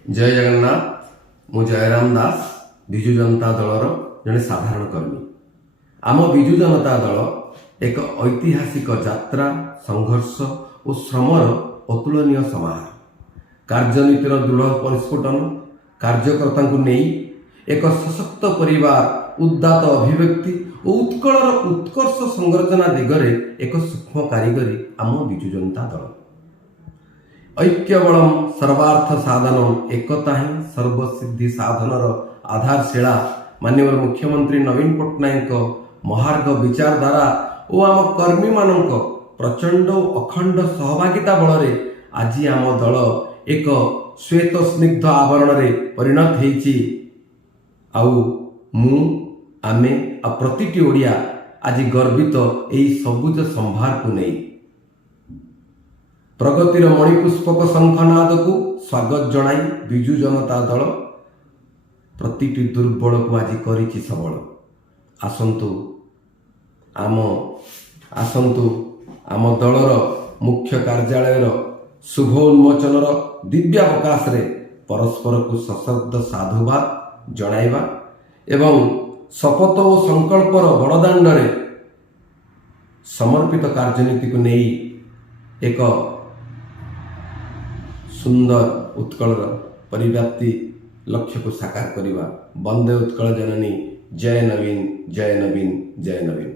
जय जगन्नाथ। मु जयराम दास विजु जनता दलर जड़े साधारण कर्मी। आम विजु जनता दल एक ऐतिहासिक यात्रा संघर्ष और श्रमर अतुलनीय समाहार। कार्यनीतिर दृढ़ परिस्फुटन कार्यकर्ता नहीं एक सशक्त परिवार उदात्त अभिव्यक्ति और उत्कलर उत्कर्ष संरचना दिगरे एक सूक्ष्म कारीगरी आम विजु जनता दल। ऐक्यबलम सर्वार्थ साधनम एकता ही सर्वसिद्धि साधनर आधारशिला माननीय मुख्यमंत्री नवीन पट्टनायक महार्घ विचारधारा और आम कर्मी मानक प्रचंड अखंड सहभागिता बल आज आम दल एक श्वेत स्निग्ध आवरण रे परिणत होईची। आमे प्रतिटी ओडिया आज गर्वित यही सबुज संभार को नहीं प्रगतिर मणिपुष्पक शंखनाद को स्वागत जनाई विजु जनता दल प्रतिटी दुर्बल को आज करिछि सबल। आसंतु आम दलर मुख्य कार्यालय शुभ उन्मोचन दिव्यावकाश रे परस्पर को सशब्द साधुवाद जणाइबा एवं शपथ और संकल्पर बड़दाण्ड रे समर्पित कार्यनीति को नहीं एक सुंदर उत्कल परिव्याप्ति लक्ष्य को साकार करवा। वंदे उत्कल जननी। जय नवीन जय नवीन जय नवीन।